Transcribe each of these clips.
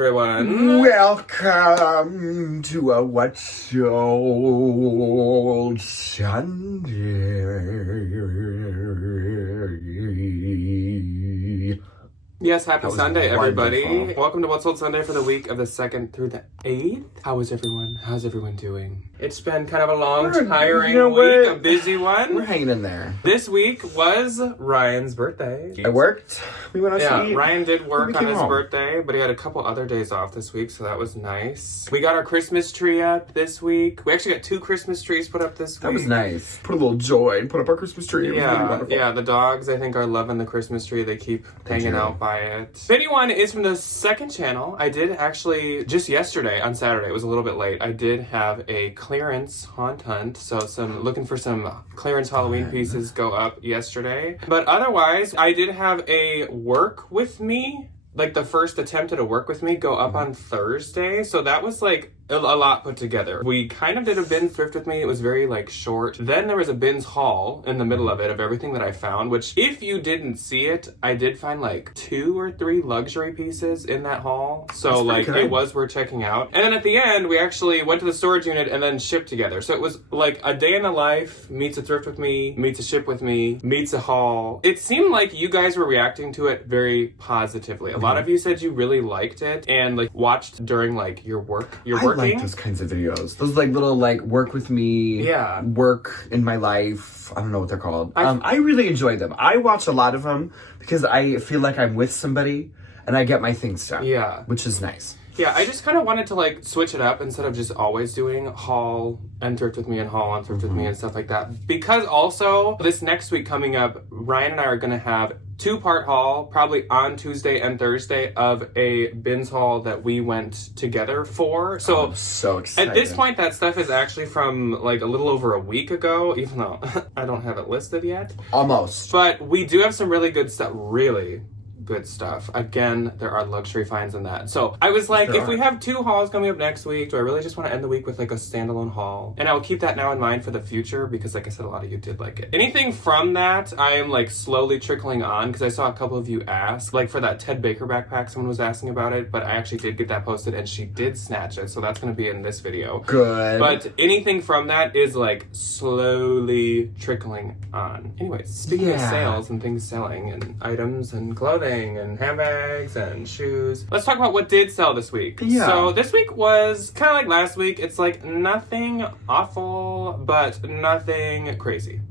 everyone. Welcome to a What's Old Sunday. Yes, happy Sunday, everybody. Wonderful. Welcome to What's Old Sunday for the week of the 2nd through the 8th. How is everyone? How's everyone doing? It's been kind of a long, tiring week, a busy one. We're hanging in there. This week was Ryan's birthday. I worked. We went out to eat. Ryan did work on his home. birthday, but he had a couple other days off this week, so that was nice. We got our Christmas tree up this week. We actually got 2 Christmas trees put up this week. That was nice. Put a little joy and put up our Christmas tree. It was really wonderful. Yeah, the dogs, I think, are loving the Christmas tree. They keep hanging out by it. If anyone is from the second channel, I did actually, just yesterday, on Saturday, it was a little bit late, I did have a clearance hunt. So looking for some clearance Halloween pieces go up yesterday. But otherwise, I did have a work with me, like the first attempt at a work with me, go up on Thursday. So that was like a lot put together. We kind of did a bin thrift with me. It was very like short. Then there was a bins haul in the middle of it of everything that I found, which if you didn't see it, I did find like 2 or 3 luxury pieces in that haul. So like it was worth checking out. And then at the end, we actually went to the storage unit and then shipped together. So it was like a day in the life meets a thrift with me, meets a ship with me, meets a haul. It seemed like you guys were reacting to it very positively. A lot of you said you really liked it and like watched during like your work. I like those kinds of videos. Those like little like work with me, work in my life. I don't know what they're called. I really enjoy them. I watch a lot of them because I feel like I'm with somebody and I get my things done. Yeah, which is nice. Yeah, I just kind of wanted to like switch it up instead of just always doing haul and thrift with me and haul and thrift with me and stuff like that. Because also this next week coming up, Ryan and I are going to have 2-part haul, probably on Tuesday and Thursday, of a bins haul that we went together for. So I'm so excited. At this point, that stuff is actually from like a little over a week ago, even though I don't have it listed yet. Almost. But we do have some really good stuff, really good stuff. Again, there are luxury finds in that. So I was like, if we have 2 hauls coming up next week, do I really just want to end the week with like a standalone haul? And I will keep that now in mind for the future because like I said, a lot of you did like it. Anything from that, I am like slowly trickling on because I saw a couple of you ask, like for that Ted Baker backpack, someone was asking about it, but I actually did get that posted and she did snatch it. So that's going to be in this video. Good. But anything from that is like slowly trickling on. Anyways, speaking of sales and things selling and items and clothing and handbags and shoes, let's talk about what did sell this week. So this week was kind of like last week. It's like nothing awful, but nothing crazy.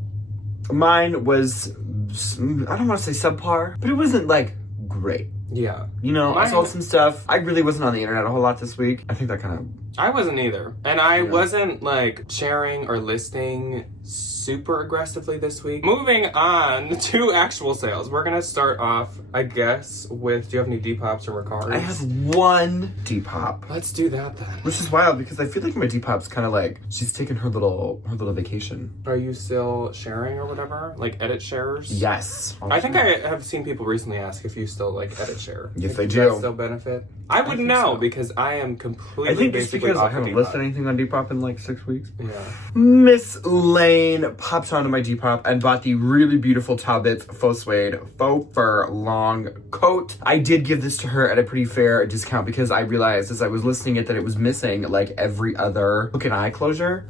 Mine was, I don't want to say subpar, but it wasn't like great. Yeah. You know, I sold some stuff. I really wasn't on the internet a whole lot this week. I think that kind of... I wasn't either. And I wasn't like sharing or listing super aggressively this week. Moving on to actual sales. We're going to start off, I guess, with, do you have any Depop's or Mercari's? I have 1 Depop. Let's do that then. Which is wild because I feel like my Depop's kind of like, she's taking her little vacation. Are you still sharing or whatever? Like edit sharers? Yes. I think I have seen people recently ask if you still like edit share. Yes, they do. Does that still benefit? I wouldn't know because I am completely. I think it's because I haven't listed anything on Depop in like 6 weeks. Yeah. Miss Lane popped onto my Depop and bought the really beautiful Talbot's faux suede faux fur long coat. I did give this to her at a pretty fair discount because I realized as I was listing it that it was missing like every other hook and eye closure.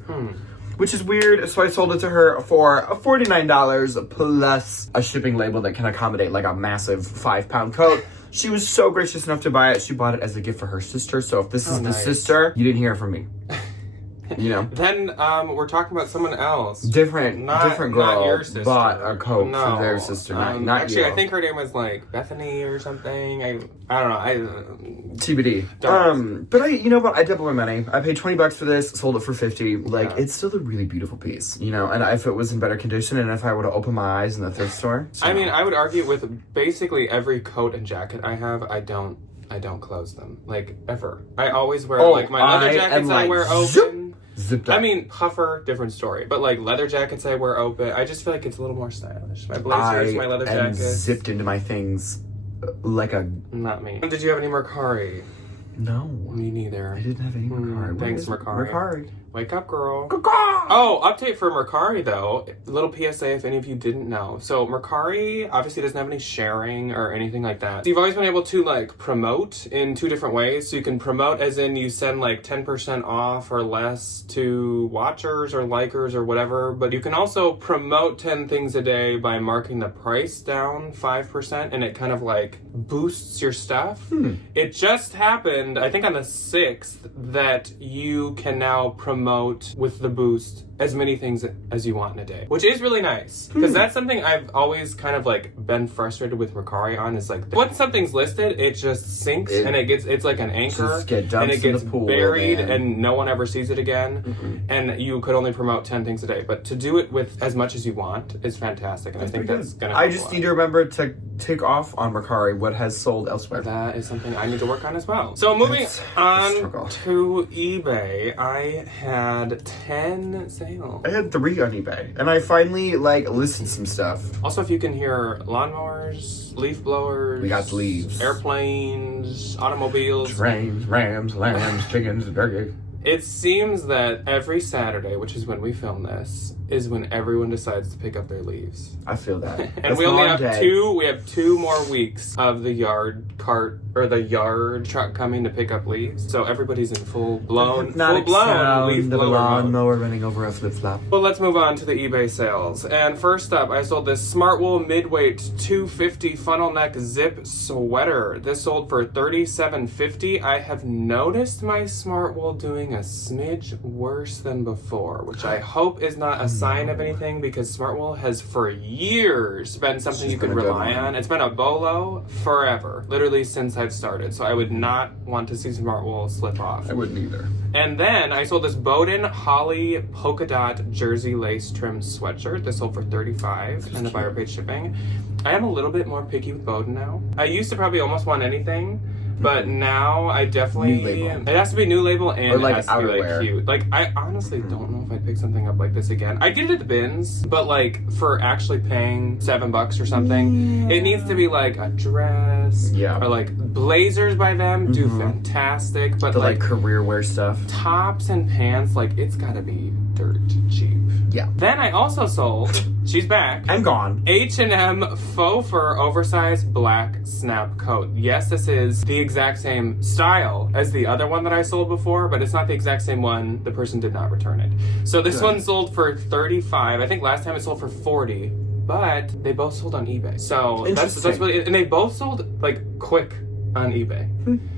Which is weird, so I sold it to her for $49 plus a shipping label that can accommodate like a massive 5-pound coat. She was so gracious enough to buy it. She bought it as a gift for her sister. So if this is the sister, you didn't hear it from me. You know. Then we're talking about someone else. Different girl not your sister. Bought a coat for their sister. Not actually, you. I think her name was like Bethany or something. I don't know. TBD. But you know what? I doubled my money. I paid $20 for this. Sold it for $50. Like it's still a really beautiful piece. You know, and if it was in better condition, and if I would have opened my eyes in the thrift store. So. I mean, I would argue with basically every coat and jacket I have, I don't close them like ever. I always wear like my leather jackets. I wear open. I mean, puffer, different story. But like leather jackets I wear open. I just feel like it's a little more stylish. My blazers, my leather jackets. Zipped into my things like a... Not me. Did you have any Mercari? No. Me neither. I didn't have any Mercari. Thanks, Mercari. Mercari. Wake up, girl. Oh, update for Mercari though. Little PSA if any of you didn't know. So Mercari obviously doesn't have any sharing or anything like that. So you've always been able to like promote in two different ways. So you can promote as in you send like 10% off or less to watchers or likers or whatever. But you can also promote 10 things a day by marking the price down 5% and it kind of like boosts your stuff. It just happened, I think on the 6th, that you can now promote with the boost as many things as you want in a day, which is really nice because that's something I've always kind of like been frustrated with Mercari on is like once something's listed it just sinks and it's like an anchor and it gets buried and no one ever sees it again and you could only promote 10 things a day, but to do it with as much as you want is fantastic and I think that's gonna I just need to remember to take off on Mercari what has sold elsewhere. That is something I need to work on as well. So moving on to eBay, I had 10 sales. I had 3 on eBay, and I finally like listed some stuff. Also, if you can hear lawnmowers, leaf blowers, We got leaves. airplanes, automobiles, Trains, rams, lambs, chickens, turkey. It seems that every Saturday, which is when we film this, is when everyone decides to pick up their leaves. I feel that. And That's we only a long have day. 2. We have 2 more weeks of the yard cart or the yard truck coming to pick up leaves. So everybody's in full blown leaf Of a blower mode. lawnmower running over a flip flop. Well, let's move on to the eBay sales. And first up, I sold this SmartWool midweight 250 funnel neck zip sweater. This sold for $37.50. I have noticed my SmartWool doing a smidge worse than before, which I hope is not a sign of anything because SmartWool has for years been something you can rely on. It's been a bolo forever, literally since I've started. So I would not want to see SmartWool slip off. I wouldn't either. And then I sold this Bowden Holly polka dot jersey lace trim sweatshirt. This sold for $35 and the buyer paid shipping. I am a little bit more picky with Bowden now. I used to probably almost want anything, but now I definitely New label. it has to be new label and Or like it has to be like outerwear. cute. Like I honestly don't know if I'd pick something up like this again. I did it at the bins, but like for actually paying $7 or something, it needs to be like a dress or like blazers by them do fantastic, but The like career wear stuff. tops and pants, like it's gotta be dirt cheap. Yeah. Then I also sold, she's back, I'm gone. H&M faux fur oversized black snap coat. Yes, this is the exact same style as the other one that I sold before, but it's not the exact same one. The person did not return it. So this one sold for $35. I think last time it sold for $40, but they both sold on eBay. So that's really, and they both sold like quick on eBay.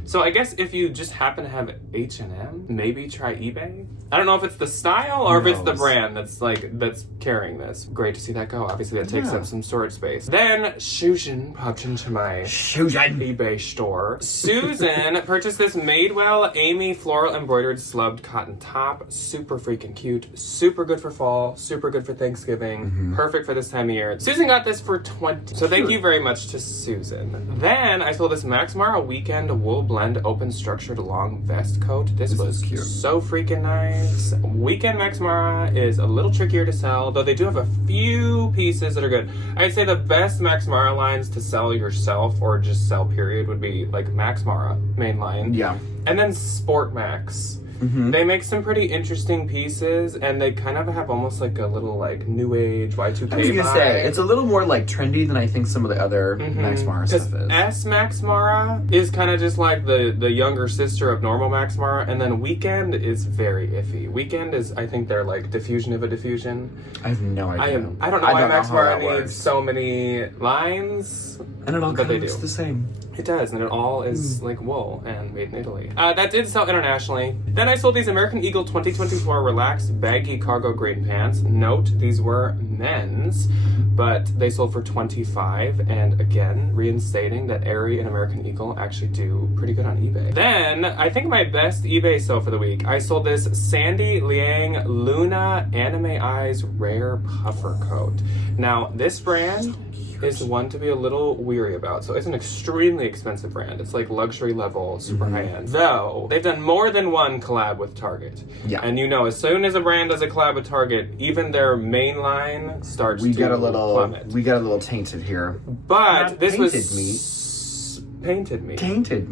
So I guess if you just happen to have H&M, maybe try eBay. I don't know if it's the style or if it's the brand that's carrying this. Great to see that go. Obviously that takes up some storage space. Then Susan popped into my eBay store. Susan purchased this Madewell Amy floral embroidered slubbed cotton top. Super freaking cute. Super good for fall. Super good for Thanksgiving. Perfect for this time of year. Susan got this for $20. So thank you very much to Susan. Then I sold this Max Mara weekend wool blend open structured long vest coat. This was cute. So freaking nice. Weekend Max Mara is a little trickier to sell, though they do have a few pieces that are good. I'd say the best Max Mara lines to sell yourself or just sell period would be like Max Mara main line. Yeah. And then Sport Max. They make some pretty interesting pieces, and they kind of have almost like a little like new age Y2K I was gonna vibe. say it's a little more like trendy than I think some of the other Max Mara stuff is. S Max Mara is kind of just like the younger sister of normal Max Mara, and then Weekend is very iffy. Weekend is, I think they're like diffusion of a diffusion. I have no idea. I don't know why Max how Mara that needs works. so many lines. And it all but they looks do. the same. It does, and it all is like wool and made in Italy. That did sell internationally. Then I sold these American Eagle 2024 relaxed baggy cargo grade pants. Note, these were men's, but they sold for $25. And again, reinstating that Aerie and American Eagle actually do pretty good on eBay. Then, I think my best eBay sale for the week, I sold this Sandy Leang Luna Anime Eyes Rare Puffer Coat. Now, this brand is one to be a little weary about. So it's an extremely expensive brand. It's like luxury level, super high end. Though, they've done more than one collab with Target. Yeah. And you know, as soon as a brand does a collab with Target, even their main line starts to plummet. We got a little tainted here. But Not this was... Tainted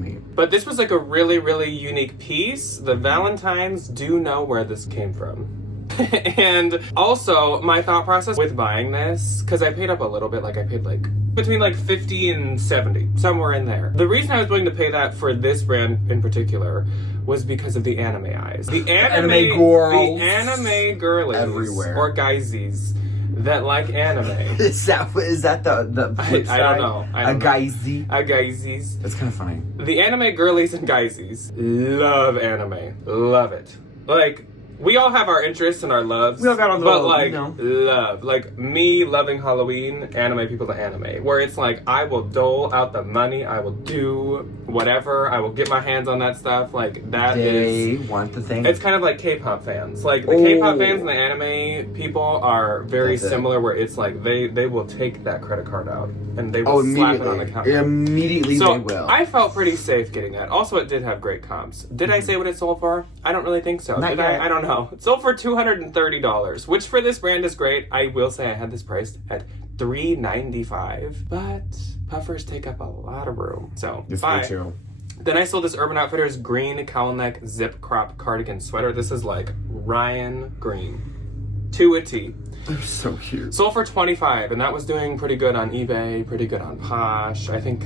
me. But this was like a really, really unique piece. The Valentines do know where this came from. And also, my thought process with buying this, because I paid up a little bit, like I paid like between like 50 and 70, somewhere in there. The reason I was willing to pay that for this brand in particular was because of the anime eyes. The anime girls. The anime girlies. Everywhere. Or guysies that like anime. Is that the flip side? I don't know. A guysie? A guysies. That's kind of funny. The anime girlies and guysies love anime. Love it. Like, we all have our interests and our loves. We all got on the but like, love. Like, me loving Halloween, anime people to anime. Where it's like, I will dole out the money, I will do whatever, I will get my hands on that stuff. Like, they want the thing. It's kind of like K-pop fans. Like, the K-pop fans and the anime people are very similar, where it's like, they will take that credit card out and they will slap it on the counter. Immediately so they will. I felt pretty safe getting that. Also, it did have great comps. Did I say what it sold for? I don't really think so. Not yet. I don't know. It sold for $230, which for this brand is great. I will say I had this priced at $395, but puffers take up a lot of room. So, bye. True. Then I sold this Urban Outfitters green cowl neck zip crop cardigan sweater. This is like Ryan green to a T. They're so cute. Sold for $25, and that was doing pretty good on eBay, pretty good on Posh. I think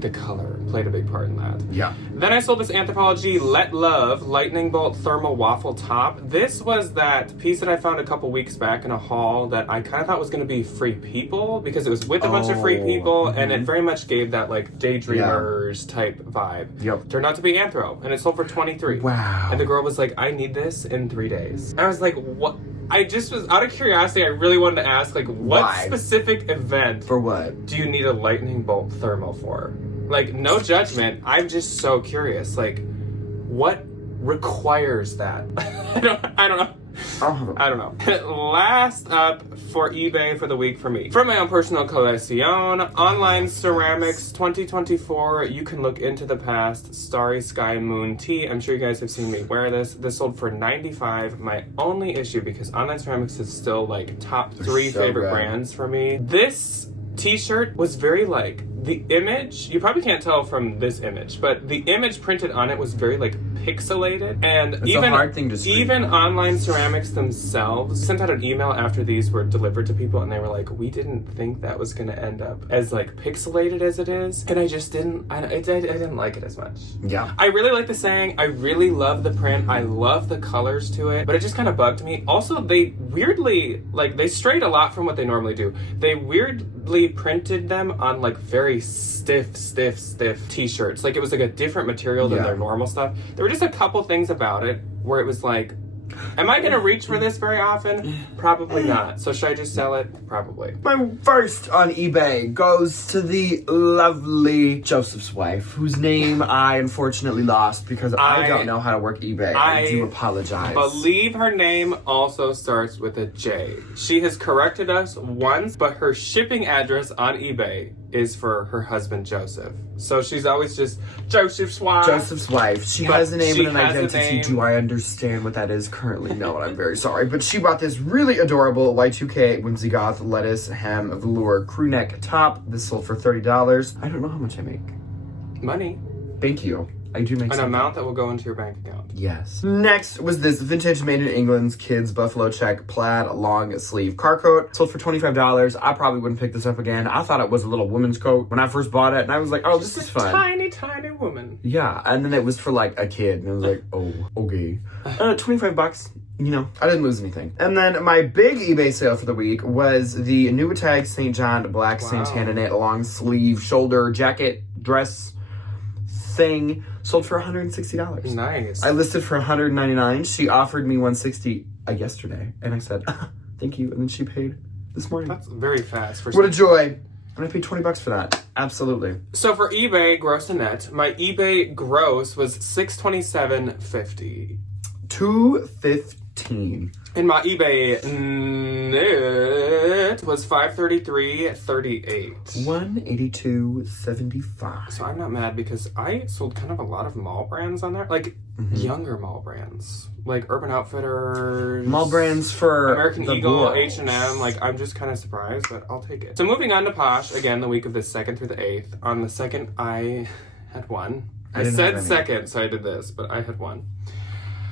the color played a big part in that. Yeah. Then I sold this Anthropologie Let Love Lightning Bolt Thermal Waffle Top. This was that piece that I found a couple weeks back in a haul that I kind of thought was going to be Free People, because it was with a bunch of Free People, and it very much gave that like Daydreamers type vibe. Yep. Turned out to be Anthro, and it sold for $23. Wow. And the girl was like, I need this in 3 days. I was like, what? I just was, out of curiosity, I really wanted to ask, like, what Why? Specific event For what? do you need a lightning bolt thermal for? Like, no judgment. I'm just so curious. Like, what requires that? I don't know. I don't know. Last up for eBay for the week for me. From my own personal collection, Online Ceramics 2024, You Can Look Into the Past, Starry Sky Moon Tee. I'm sure you guys have seen me wear this. This sold for $95. My only issue, because Online Ceramics is still like top 3 favorite brands for me. This t-shirt was very like, the image, you probably can't tell from this image, but the image printed on it was very like pixelated, and it's a hard thing to screen even from. Online Ceramics themselves sent out an email after these were delivered to people, and they were like, we didn't think that was going to end up as like pixelated as it is, and I just didn't, I didn't like it as much. Yeah. I really like the saying, I really love the print, I love the colors to it, but it just kind of bugged me. Also, they weirdly, like, they strayed a lot from what they normally do. They weirdly printed them on like very stiff t-shirts. Like, it was like a different material than their normal stuff. There were just a couple things about it where it was like, am I gonna reach for this very often? Probably not. So should I just sell it? Probably. My first on eBay goes to the lovely Joseph's wife, whose name I unfortunately lost because I don't know how to work eBay. I do apologize. Believe her name also starts with a J. She has corrected us once, but her shipping address on eBay is for her husband Joseph. So she's always just Joseph's wife. Joseph's wife. She has a name and an identity. Do I understand what that is currently? No, and I'm very sorry. But she bought this really adorable Y2K Whimsy Goth lettuce hem velour crew neck top. This sold for $30. I don't know how much I make. Money. Thank you. I do make an amount that will go into your bank account. Yes. Next was this vintage made in England's kids buffalo check plaid long sleeve car coat. Sold for $25. I probably wouldn't pick this up again. I thought it was a little woman's coat when I first bought it, and I was like, oh, this is fun. Tiny woman. Yeah, and then it was for like a kid, and I was like, oh, okay. $25. You know, I didn't lose anything. And then my big eBay sale for the week was the Nuitag St. John black Santana knit long sleeve shoulder jacket dress thing. Sold for $160. Nice. I listed for $199. She offered me $160 yesterday, and I said, thank you. And then she paid this morning. That's very fast. What a joy. And I paid $20 for that. Absolutely. So for eBay gross and net, my eBay gross was $627.50. $215. And my eBay net was $533.38. $182.75. So I'm not mad because I sold kind of a lot of mall brands on there, like younger mall brands, like Urban Outfitters, mall brands for American the Eagle, girls. H&M. Like, I'm just kind of surprised, but I'll take it. So moving on to Posh, again, the week of the 2nd through the 8th. On the 2nd, I had one. I said second, so I did this, but I had one.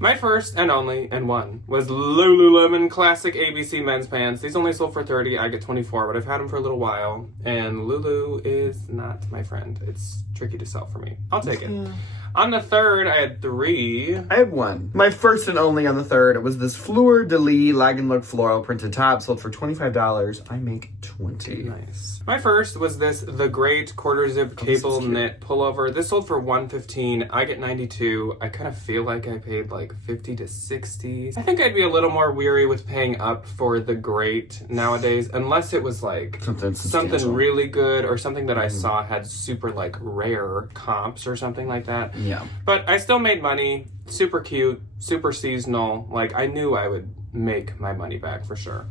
My first and only and one was Lululemon Classic ABC men's pants. These only sold for $30. I get $24, but I've had them for a little while. And Lulu is not my friend. It's tricky to sell for me. I'll take it. On the third, I had 3. I had 1. My first and only on the third was this FLdele Lag and Look floral printed top, sold for $25. I make 20. Nice. My first was this The Great quarter zip cable knit pullover. This sold for $115. I get 92. I kind of feel like I paid like 50 to 60. I think I'd be a little more weary with paying up for The Great nowadays, unless it was like something really good or something that I saw had super like rare comps or something like that. Yeah. But I still made money. Super cute, super seasonal. Like, I knew I would make my money back for sure.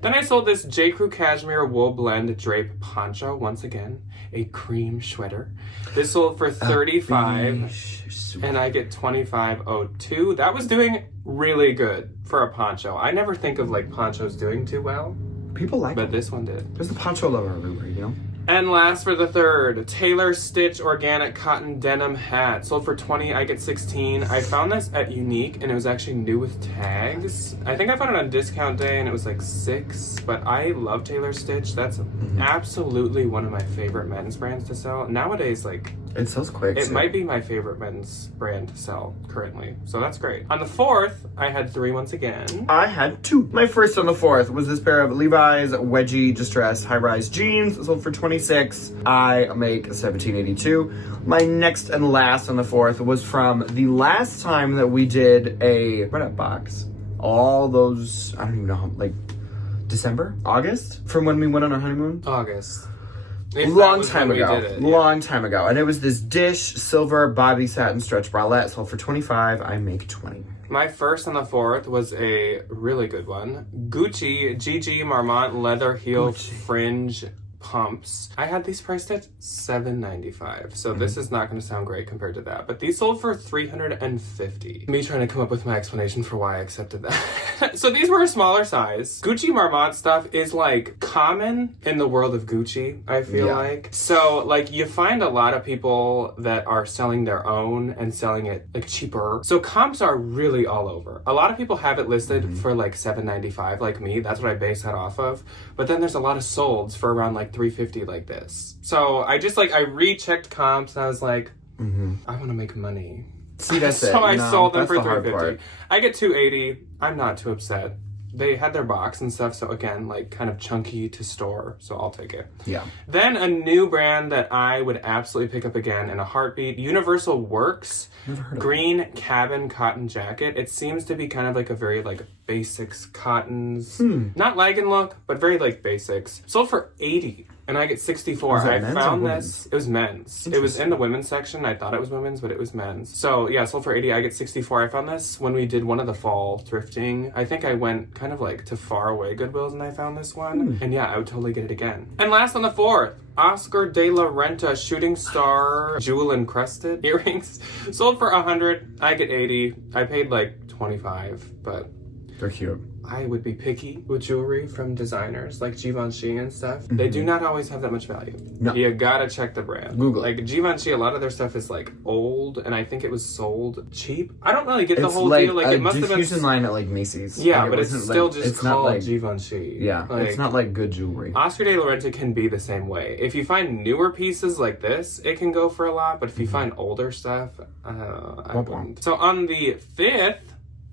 Then I sold this JCrew cashmere wool blend drape poncho. Once again, a cream sweater. This sold for $35, and I get $25.02. That was doing really good for a poncho. I never think of like ponchos doing too well. People like but them. This one did. There's the poncho lover everywhere, you know? And last for the third, Tailor Stitch Organic Cotton Denim Hat. Sold for $20, I get $16. I found this at Unique, and it was actually new with tags. I think I found it on discount day, and it was like $6. But I love Tailor Stitch. That's absolutely one of my favorite men's brands to sell. Nowadays, like... It sells quick. It might be my favorite men's brand to sell currently. So that's great. On the fourth, I had 3 once again. I had 2. My first on the fourth was this pair of Levi's wedgie distressed high-rise jeans. Sold for $26. I make $17.82. My next and last on the fourth was from the last time that we did a Reddit box. All those, I don't even know how, like December? August? From when we went on our honeymoon? August. Long time ago. And it was this dish silver bobby satin stretch bralette, sold for $25. I make $20. My first on the fourth was a really good one. Gucci GG Marmont leather heel fringe pumps. I had these priced at $7.95, so this is not going to sound great compared to that, but these sold for $350. Me trying to come up with my explanation for why I accepted that. So these were a smaller size. Gucci Marmont stuff is like common in the world of Gucci, I feel like. So like you find a lot of people that are selling their own and selling it like cheaper. So comps are really all over. A lot of people have it listed for like $7.95 like me. That's what I base that off of. But then there's a lot of solds for around like $350 like this. So I just like, I rechecked comps and I was like, I want to make money. See, that's it. So I sold them for the $350. I get $280. I'm not too upset. They had their box and stuff, so again, like kind of chunky to store, so I'll take it. Yeah. Then a new brand that I would absolutely pick up again in a heartbeat, Universal Works green cabin cotton jacket. It seems to be kind of like a very like basics cottons, not lag and look, but very like basics. Sold for $80. And I get $64. I found this. It was men's. It was in the women's section. I thought it was women's, but it was men's. So yeah, sold for $80. I get $64. I found this when we did one of the fall thrifting. I think I went kind of like to far away Goodwills and I found this one. And yeah, I would totally get it again. And last on the fourth, Oscar de la Renta shooting star jewel encrusted earrings. Sold for $100. I get $80. I paid like $25, but they're cute. I would be picky with jewelry from designers like Givenchy and stuff. They do not always have that much value. No. You gotta check the brand. Google like Givenchy, a lot of their stuff is like old, and I think it was sold cheap. I don't really get the it's whole like deal. Like it must have been diffusion line at like Macy's. Yeah, like, but it's still like, just it's called like, Givenchy. Yeah, like, it's not like good jewelry. Oscar de la Renta can be the same way. If you find newer pieces like this, it can go for a lot. But if you find older stuff, I wouldn't. So on the 5th,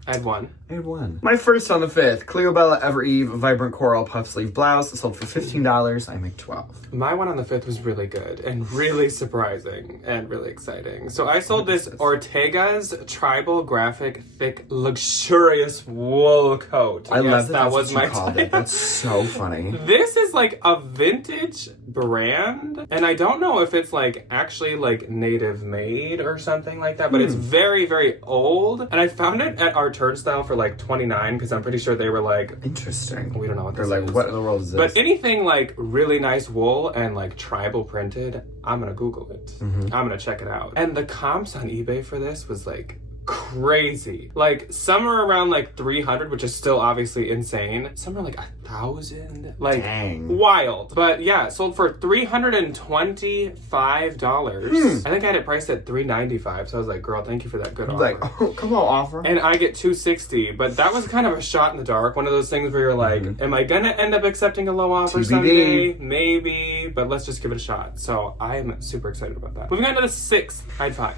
I had 1. I had 1. My first on the 5th, Cleo Bella Ever Eve Vibrant Coral Puff Sleeve Blouse. Sold for $15. I make $12. My one on the 5th was really good and really surprising and really exciting. So I sold this Ortega's Tribal Graphic Thick Luxurious Wool Coat. I love that was my called it. That's so funny. This is like a vintage brand, and I don't know if it's like actually like native made or something like that, but it's very, very old. And I found it at our turnstile for like $29 because I'm pretty sure they were like, interesting. We don't know what this They're like, is. what in the world is this? But anything like really nice wool and like tribal printed, I'm gonna Google it. I'm gonna check it out. And the comps on eBay for this was like crazy. Like, some are around like 300, which is still obviously insane. Some are like 1,000. Like, dang. Wild. But yeah, it sold for $325. I think I had it priced at $395. So I was like, girl, thank you for that good offer. Like, oh, come on, offer. And I get $260. But that was kind of a shot in the dark. One of those things where you're like, am I gonna end up accepting a low offer TBD. someday? Maybe. But let's just give it a shot. So I am super excited about that. Moving on to the 6th HiFive.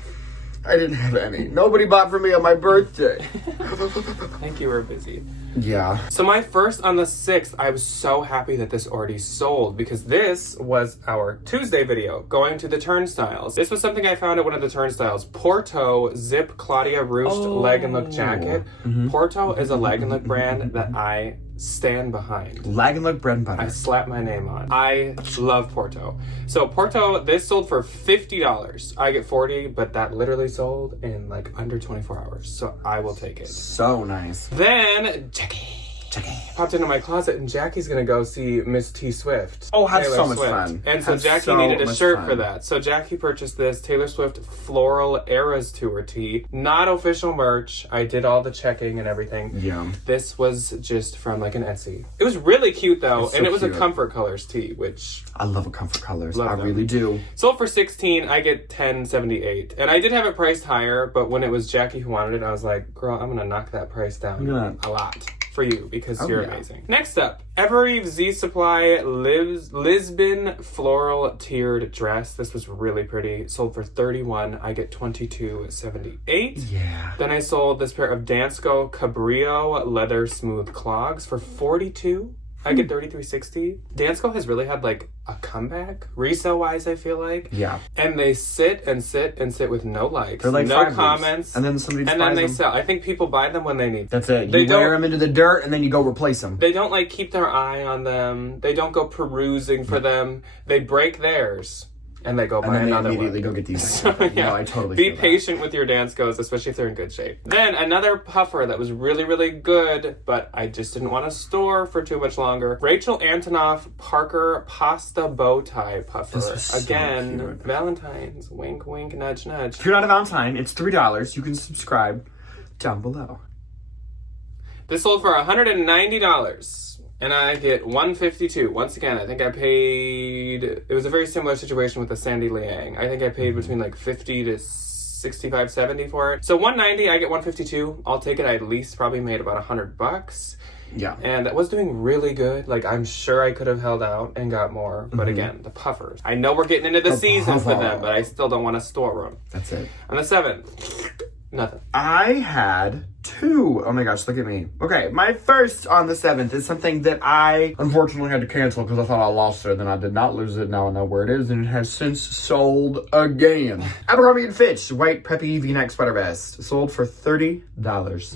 I didn't have any. Nobody bought for me on my birthday. I think you were busy. Yeah. So my first on the 6th, I was so happy that this already sold because this was our Tuesday video, going to the turnstiles. This was something I found at one of the turnstiles. Porto Zip Claudia Roost Leg and Look Jacket. Porto is a leg and look brand that I stand behind. Leg and Look bread and butter. I slap my name on. I love Porto. So Porto, this sold for $50. I get 40, but that literally sold in like under 24 hours. So I will take it. So nice. Then Jackie popped into my closet, and Jackie's gonna go see Miss T Swift. Oh, had Taylor so much Swift. fun. And so Had Jackie so needed a much shirt fun. for that. So Jackie purchased this Taylor Swift Floral Eras Tour tee. Not official merch. I did all the checking and everything. Yeah. This was just from like an Etsy. It was really cute though, It's so and it was cute. a Comfort Colors tee, which I love a comfort colors. Love I them. really do. sold for $16. I get $10.78, and I did have it priced higher. But when it was Jackie who wanted it, I was like, "Girl, I'm gonna knock that price down a lot for you because you're amazing." Next up, Evereve Z Supply Lisbon Floral Tiered Dress. This was really pretty. Sold for $31. I get $22.78. Yeah. Then I sold this pair of Danco Cabrillo Leather Smooth Clogs for $42. I get $33.60. Danco has really had like a comeback resale wise, I feel like. Yeah. And they sit and sit and sit with no likes, They're like no fibers. comments, And then somebody just and then buys they them. sell. I think people buy them when they need them. That's it. They You wear don't- them into the dirt and then you go replace them. They don't like keep their eye on them. They don't go perusing for them. They break theirs and they go And buy then they another immediately one. go get these. So, yeah. No, I totally Be feel that. patient with your Danskos, especially if they're in good shape. Then another puffer that was really, really good, but I just didn't want to store for too much longer. Rachel Antonoff Parker Pasta Bow Tie Puffer. This was so Again, cute. Valentines. Wink, wink, nudge, nudge. If you're not a Valentine, it's $3. You can subscribe down below. This sold for $190. And I get $152. Once again, I think I paid... It was a very similar situation with the Sandy Leang. I think I paid between like $50 to $65, $70 for it. So $190, I get $152. I'll take it. I at least probably made about $100. Yeah. And that was doing really good. Like, I'm sure I could have held out and got more. But again, the puffers. I know we're getting into the season for them, but I still don't want to store them. That's it. On the 7th, nothing. I had 2. Oh my gosh, look at me. Okay, my first on the 7th is something that I unfortunately had to cancel because I thought I lost it. Then I did not lose it. Now I know where it is, and it has since sold again. Abercrombie & Fitch White Preppy V-neck sweater vest sold for $30.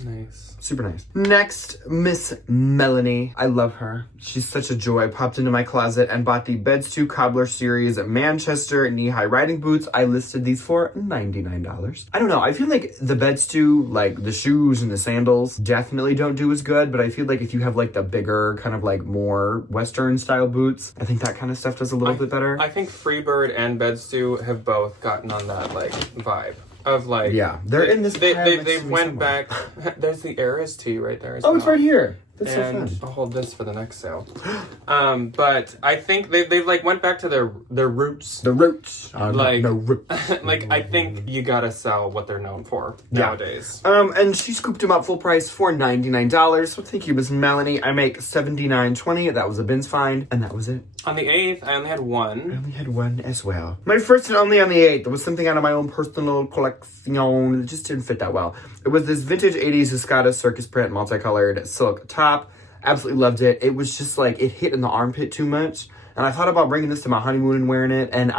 Nice. Super nice. Next, Miss Melanie. I love her. She's such a joy. Popped into my closet and bought the Beds 2 Cobbler Series Manchester knee-high riding boots. I listed these for $99. I don't know. I feel like the Beds 2, like the shoes and the sandals, definitely don't do as good. But I feel like if you have like the bigger, kind of like more Western style boots, I think that kind of stuff does a little bit better. I think Freebird and Bed-Stu have both gotten on that like vibe of like Yeah, they're in this pile next They to me went somewhere. back. There's the Eras tee right there. As Oh, it's well. right here. That's And so fun. I'll hold this for the next sale. But I think they've like went back to their roots. The roots. Like- the roots. Like I think you gotta sell what they're known for nowadays. And she scooped them up full price for $99. So thank you, Miss Melanie. I make $79.20. That was a Ben's find, and that was it. On the 8th, I only had I one. only had one as well. My first and only on the 8th was something out of my own personal collection that just didn't fit that well. It was this vintage 80s Escada circus print multicolored silk top. Absolutely loved it. It was just like, it hit in the armpit too much. And I thought about bringing this to my honeymoon and wearing it, and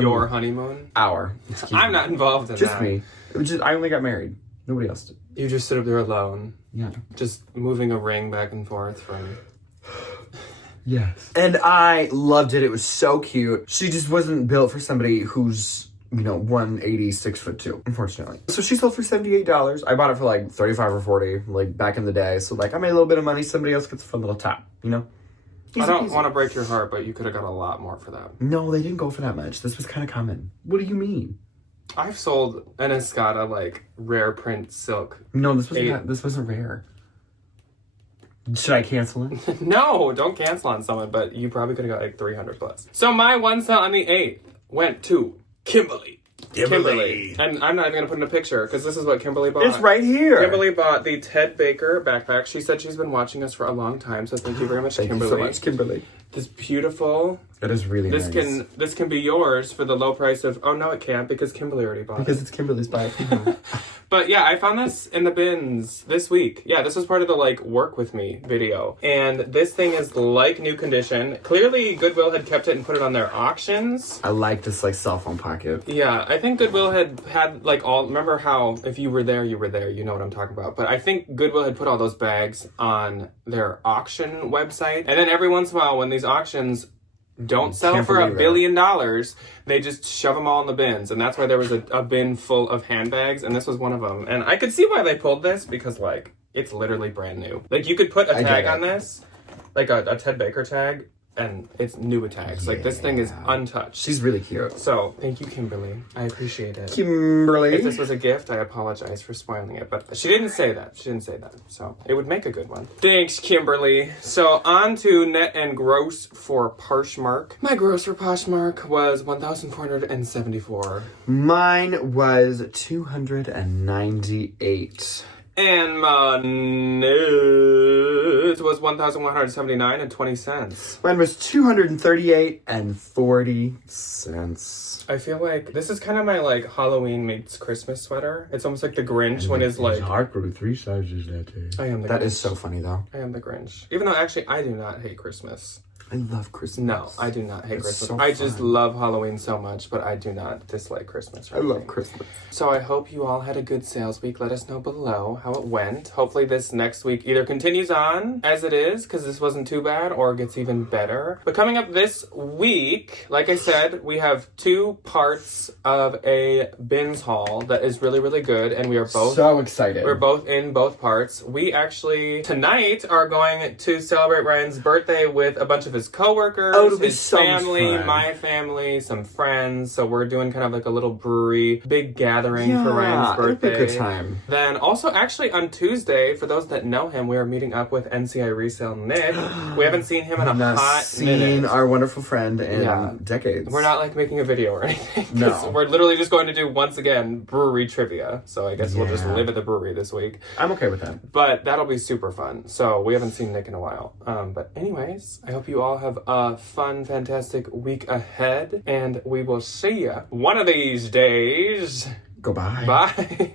Your honeymoon? Our. I'm not involved in Just that. me. It was just, I only got married. Nobody else did. You just sit up there alone, Yeah. just moving a ring back and forth from... Yes. And I loved it. It was so cute. She just wasn't built for somebody who's, 180, 6'2", unfortunately. So she sold for $78. I bought it for like 35 or 40, like back in the day. So like I made a little bit of money. Somebody else gets a fun little top, I don't want to break your heart, but you could have got a lot more for that. No, they didn't go for that much. This was kind of common. What do you mean? I've sold an Escada, like, rare print silk. No, this wasn't rare. Should I cancel it? No, don't cancel on someone, but you probably could have got like 300 plus. So my one sale on the 8th went to Kimberly. And I'm not even going to put in a picture because this is what Kimberly bought. It's right here. Kimberly bought the Ted Baker backpack. She said she's been watching us for a long time, so thank you very much, Kimberly. Thank you so much, Kimberly. This beautiful... It is really nice. This can be yours for the low price of... Oh, no, it can't because Kimberly already bought it. Because it's Kimberly's buy. But yeah, I found this in the bins this week. Yeah, this was part of the, like, work with me video. And this thing is like new condition. Clearly, Goodwill had kept it and put it on their auctions. I like this, like, cell phone pocket. Yeah, I think Goodwill had like, all... Remember how if you were there, you were there. You know what I'm talking about. But I think Goodwill had put all those bags on their auction website. And then every once in a while, when these auctions don't sell for $1 billion, they just shove them all in the bins. And that's why there was a bin full of handbags, and this was one of them. And I could see why they pulled this, because, like, it's literally brand new. Like, you could put a tag on this, like a Ted Baker tag, and it's new tags. Like, this thing is untouched. She's really cute. So, thank you, Kimberly. I appreciate it. Kimberly. If this was a gift, I apologize for spoiling it. But she didn't say that. So, it would make a good one. Thanks, Kimberly. So, on to net and gross for Poshmark. My gross for Poshmark was $1,474. Mine was $298. And my net was $1,179.20. Mine was $238.40. I feel like this is kind of my, like, Halloween meets Christmas sweater. It's almost like the Grinch when his, like... I grew 3 sizes that day. I am the Grinch. That is so funny, though. I am the Grinch. Even though, actually, I do not hate Christmas. I love Christmas. No, I do not hate Christmas. So I just fun. love Halloween so much, but I do not dislike Christmas. I love Christmas. So I hope you all had a good sales week. Let us know below how it went. Hopefully this next week either continues on as it is, because this wasn't too bad, or gets even better. But coming up this week, like I said, we have 2 parts of a bins haul that is really, really good, and we are both... So excited. We're both in both parts. We actually, tonight, are going to celebrate Ryan's birthday with a bunch of his coworkers, his so family, fun. my family, some friends. So we're doing kind of like a little brewery, big gathering for Ryan's birthday. It'll be a good time. Then also, actually on Tuesday, for those that know him, we are meeting up with NCI Resale Nick. We haven't seen him in a hot minute. Our wonderful friend in decades. We're not like making a video or anything. No. We're literally just going to do, once again, brewery trivia. So I guess we'll just live at the brewery this week. I'm okay with that. But that'll be super fun. So we haven't seen Nick in a while. But anyways, I hope you all have a fun, fantastic week ahead. And we will see ya one of these days. Goodbye. Bye.